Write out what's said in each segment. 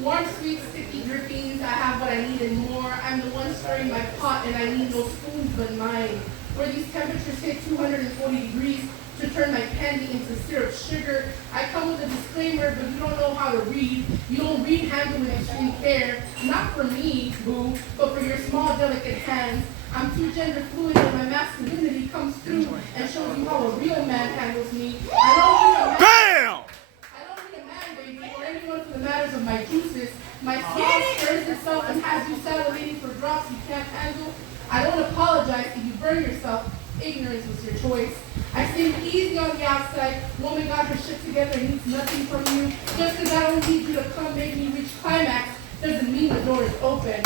Warm, sweet, sticky drippings. I have what I need and more. I'm the one stirring my pot, and I need no spoons but mine. Where these temperatures hit 240 degrees to turn my candy into syrup sugar. I come with a disclaimer, but you don't know how to read. You don't read handle with extreme care. Not for me, boo, but for your small, delicate hands. I'm too gender fluid and my masculinity comes through and shows you how a real man handles me. I don't need a man. Bam! I don't need a man, baby, or anyone for the matters of my juices. My small stirs itself and has you salivating for drops you can't handle. I don't apologize if you burn yourself. Ignorance was your choice. I seem easy on the outside. Woman got her shit together and needs nothing from you. Just because I don't need you to come make me reach climax doesn't mean the door is open.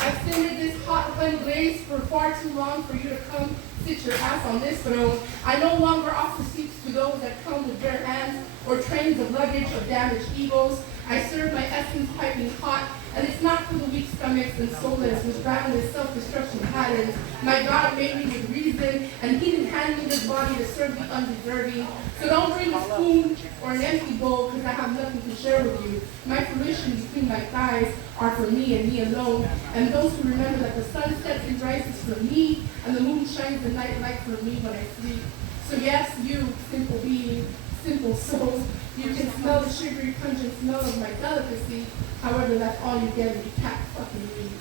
I've simmered this hot blend glaze for far too long for you to come sit your ass on this throne. I no longer offer seats to those that come with bare hands or trains of luggage of damaged egos. I serve my essence piping hot, and it's not for the weak stomachs and soulless with ravenous self-destruction patterns. My God made me with reason, and he didn't hand me this body to serve the undeserving. So don't bring a spoon or an empty bowl, because I have nothing to share with you. My fruition between my thighs are for me and me alone, and those who remember that the sun sets and rises for me, and the moon shines the night light for me when I sleep. So yes, you, simple being, simple soul, you can smell the sugary pungent smell of my delicacy. However, that's all you get and you can't fucking read.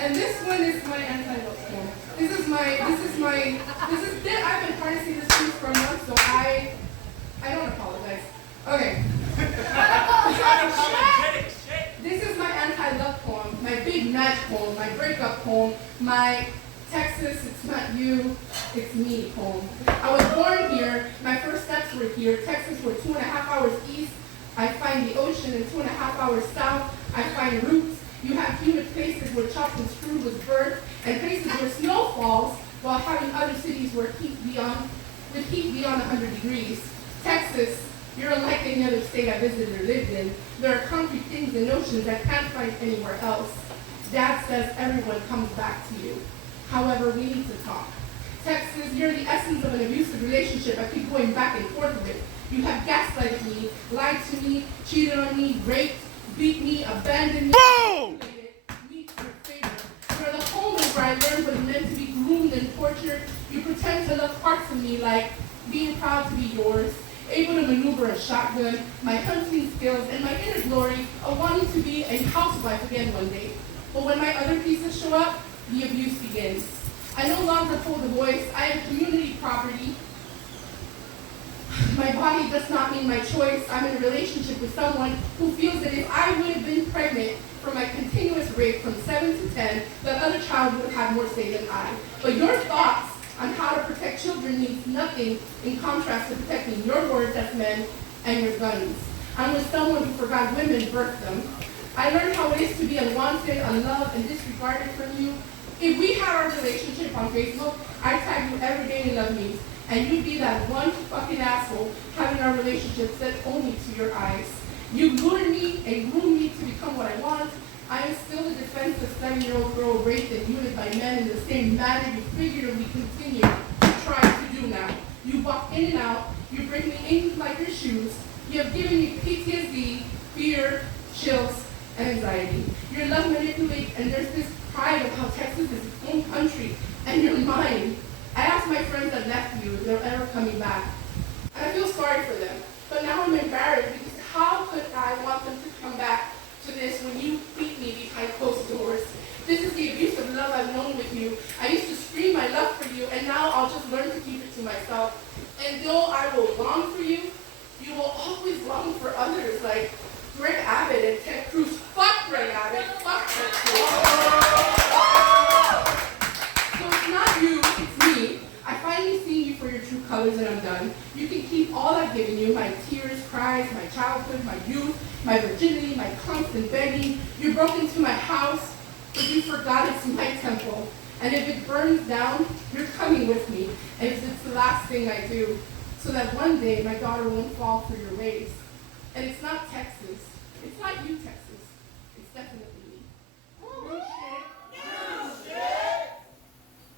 And this one is my anti-love poem. I've been harnessing this piece for a month, so I don't apologize. Okay. This is my anti-love poem, my big match poem, my breakup poem, my Texas, it's not you, it's me poem. I was born here, my first steps were here. Texas, we're 2.5 hours east. I find the ocean, and 2.5 hours south, I find roots. You have humid places where chopped and screwed was birthed, and places where snow falls, while having other cities where heat beyond 100 degrees. Texas, you're unlike any other state I visited or lived in. There are concrete things and notions I can't find anywhere else. Dad says everyone comes back to you. However, we need to talk. Texas, you're the essence of an abusive relationship I keep going back and forth with. You have gaslighted me, lied to me, cheated on me, raped, beat me, abandoned me, me to your favor. You're the home where I learned what it meant to be groomed and tortured. You pretend to love parts of me like being proud to be yours, able to maneuver a shotgun, my hunting skills, and my inner glory of wanting to be a housewife again one day. But when my other pieces show up, the abuse begins. I no longer hold a voice. I am community property. My body does not mean my choice. I'm in a relationship with someone who feels that if I would have been pregnant for my continuous rape from 7 to 10, the other child would have had more say than I. But your thoughts on how to protect children means nothing in contrast to protecting your words as men and your guns. I'm with someone who forgot women birthed them. I learned how it is to be unwanted, unloved, and disregarded from you. If we had our relationship on Facebook, I'd tag you every day in love memes, and you'd be that one fucking asshole having our relationship set only to your eyes. You lured me and groomed me to become what I want. I am still a defenseless 7-year-old girl raped and muted by men in the same manner you figuratively continue to try to do now. You walk in and out, you bring me in like your shoes. You have given me PTSD, fear, chills, and anxiety. Your love manipulates, and there's this pride of how Texas is its own country, and you're mine. I asked my friends that left you if they're ever coming back, and I feel sorry for them. But now I'm embarrassed because how could I want them to come back to this when you beat me behind closed doors? This is the abuse of love I've known with you. I used to scream my love for you, and now I'll just learn to keep it to myself. And though I will long for you, you will always long for others like Greg Abbott and Ted Cruz. Fuck Greg Abbott. Fuck Ted Cruz. So it's not you, it's me. I finally see you for your true colors and I'm done. You can keep all I've given you, my tears, cries, my childhood, my youth, my virginity, my constant begging. You broke into my house, but you forgot it's my temple. And if it burns down, you're coming with me. And it's the last thing I do, so that one day my daughter won't fall for your ways. And it's not Texas. It's not you, Texas. It's definitely me.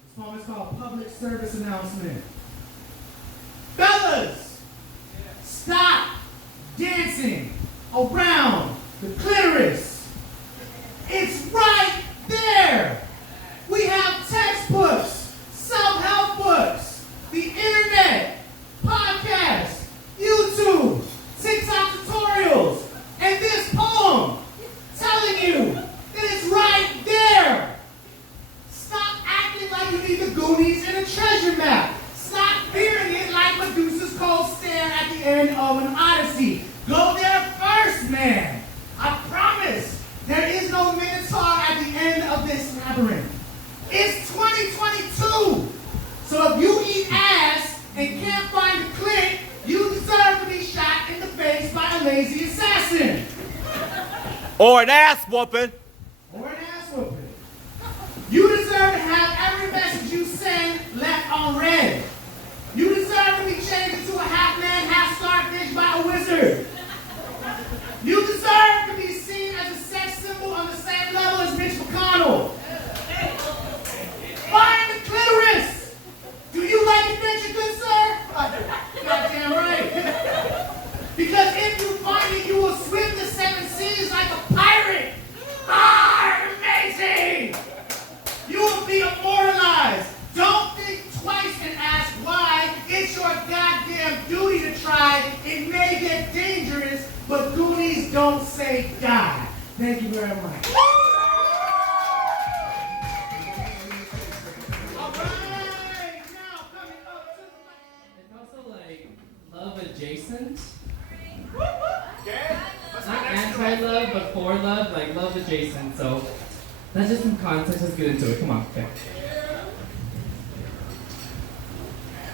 This poem is called Public Service Announcement. fellas, stop dancing around the clitoris. It's right there. We have textbooks, self-help books, the internet, podcasts, YouTube, TikTok tutorials, and this poem telling you that it's right there. Stop acting like you need the Goonies and a treasure map. Stop fearing it like Medusa's cold stare at the end of an Odyssey. Go there first, man. I promise there is no Minotaur at the end of this labyrinth. It's 2022. So if you eat ass and can't find a clit, you deserve to be shot in the face by a lazy assassin. Or an ass whooping. Or an ass whooping. You deserve to have every message you send left unread. You deserve to be changed into a half-man, half-starfish by a wizard. You deserve to be seen as a sex symbol on the same level as Mitch McConnell. Find the clitoris. Do you like adventure, good sir? Goddamn right. Because if you find it, you will swim the 7 seas like a pirate. Amazing! You will be immortalized. Don't think twice and ask why. It's your goddamn duty to try. It may get dangerous, but Goonies don't say die. Thank you very much. It's also like love adjacent. Okay. Not anti-love, but for love, like love adjacent. So that's just some context. Let's get into it. Come on. Okay.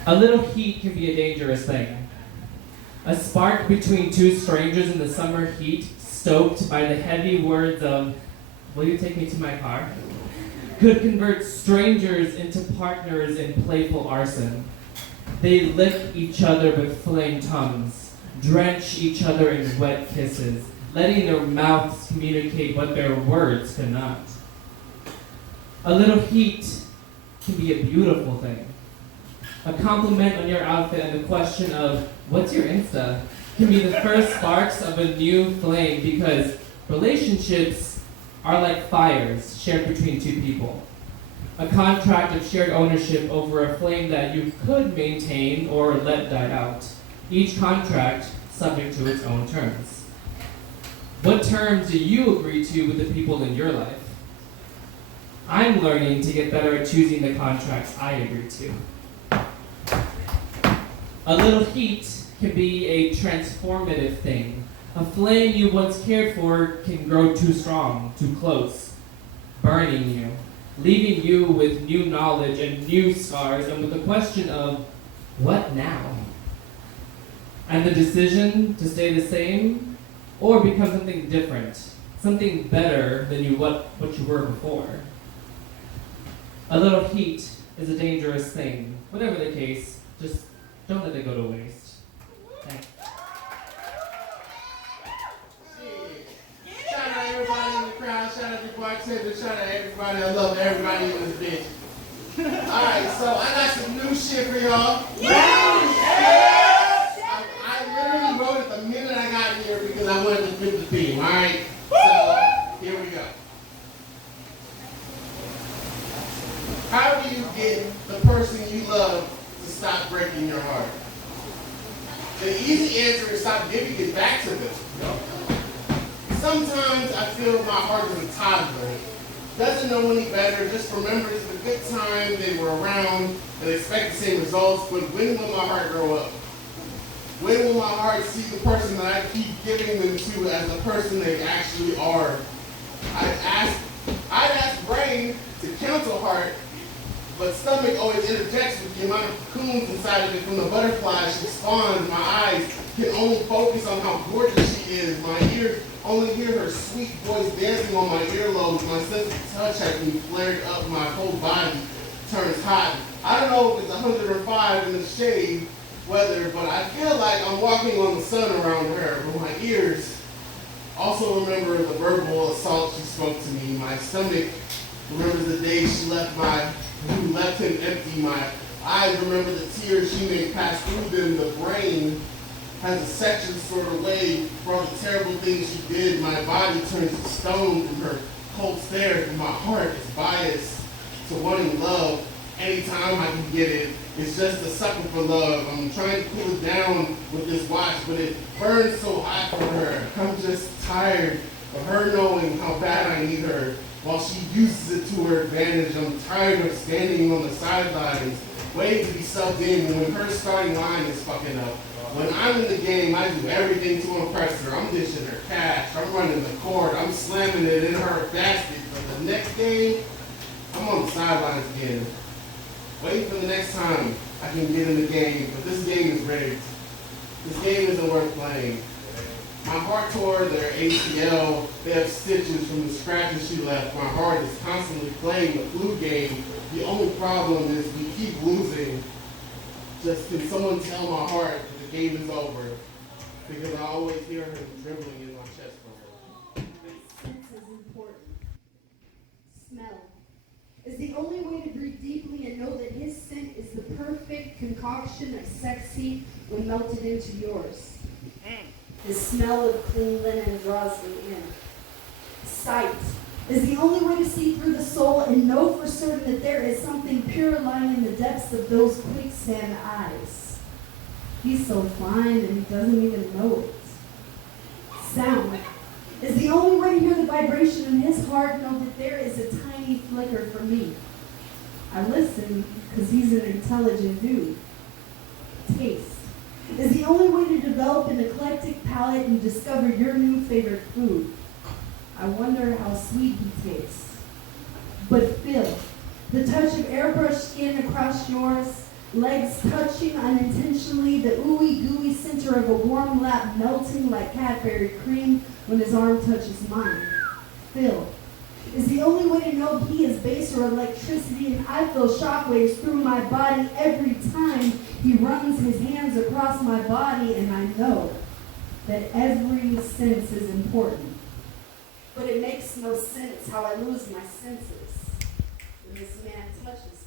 A little heat can be a dangerous thing. A spark between two strangers in the summer heat, stoked by the heavy words of, "Will you take me to my car?" could convert strangers into partners in playful arson. They lick each other with flame tongues, drench each other in wet kisses, letting their mouths communicate what their words cannot. A little heat can be a beautiful thing. A compliment on your outfit and the question of, "What's your Insta?" can be the first sparks of a new flame, because relationships are like fires shared between two people. A contract of shared ownership over a flame that you could maintain or let die out. Each contract subject to its own terms. What terms do you agree to with the people in your life? I'm learning to get better at choosing the contracts I agree to. A little heat can be a transformative thing. A flame you once cared for can grow too strong, too close, burning you, leaving you with new knowledge and new scars, and with the question of, what now? And the decision to stay the same or become something different, something better than what you were before. A little heat is a dangerous thing. Whatever the case, just don't let it go to waste. Thanks. Shout out everybody in the crowd, shout out the bartender, shout out everybody. I love everybody in this bitch. Alright, so I got some new shit for y'all. I literally wrote it the minute I got here because I wanted to fit the theme, alright? So, here we go. How do you get the person you love to stop breaking your heart? The easy answer is stop giving it back to them. Sometimes I feel my heart is a toddler. Doesn't know any better, just remembers the good time they were around and expect the same results, but when will my heart grow up? When will my heart see the person that I keep giving them to as the person they actually are? I'd ask brain to counsel heart, but stomach always interjects with the amount of cocoons inside of it from the butterflies she spawns. My eyes can only focus on how gorgeous she is. My ears only hear her sweet voice dancing on my earlobes. My sense of touch has been flared up. My whole body turns hot. I don't know if it's 105 in the shade weather, but I feel like I'm walking on the sun around her. But my ears also remember the verbal assault she spoke to me. My stomach remembers the day she left him empty. My I remember the tears she may pass through them. The brain has a section sort of way for all the terrible things she did. My body turns to stone from her cold stare, and my heart is biased to wanting love. Anytime I can get it, it's just a sucker for love. I'm trying to cool it down with this watch, but it burns so hot for her. I'm just tired of her knowing how bad I need her while she uses it to her advantage. I'm tired of standing on the sidelines, waiting to be subbed in when her starting line is fucking up. When I'm in the game, I do everything to impress her. I'm dishing her cash, I'm running the court, I'm slamming it in her basket. But the next game, I'm on the sidelines again. Waiting for the next time I can get in the game, but this game is rigged. This game isn't worth playing. My heart tore their ACL. They have stitches from the scratches she left. My heart is constantly playing the flu game. The only problem is we keep losing. Just can someone tell my heart that the game is over? Because I always hear him trembling in my chest for her. Sense is important. Smell is the only way to breathe deeply and know that his scent is the perfect concoction of sexy when melted into yours. The smell of clean linen draws me in. Sight is the only way to see through the soul and know for certain that there is something pure lying in the depths of those quicksand eyes. He's so fine and he doesn't even know it. Sound is the only way to hear the vibration in his heart, know that there is a tiny flicker for me. I listen because he's an intelligent dude. Taste is the only way to develop an eclectic palate and discover your new favorite food. I wonder how sweet he tastes. But feel the touch of airbrushed skin across yours, legs touching unintentionally, the ooey gooey center of a warm lap melting like Cadbury cream when his arm touches mine. Phil is the only way to know he is base or electricity, and I feel shockwaves through my body every time he runs his hands across my body, and I know that every sense is important. But it makes no sense how I lose my senses when this man touches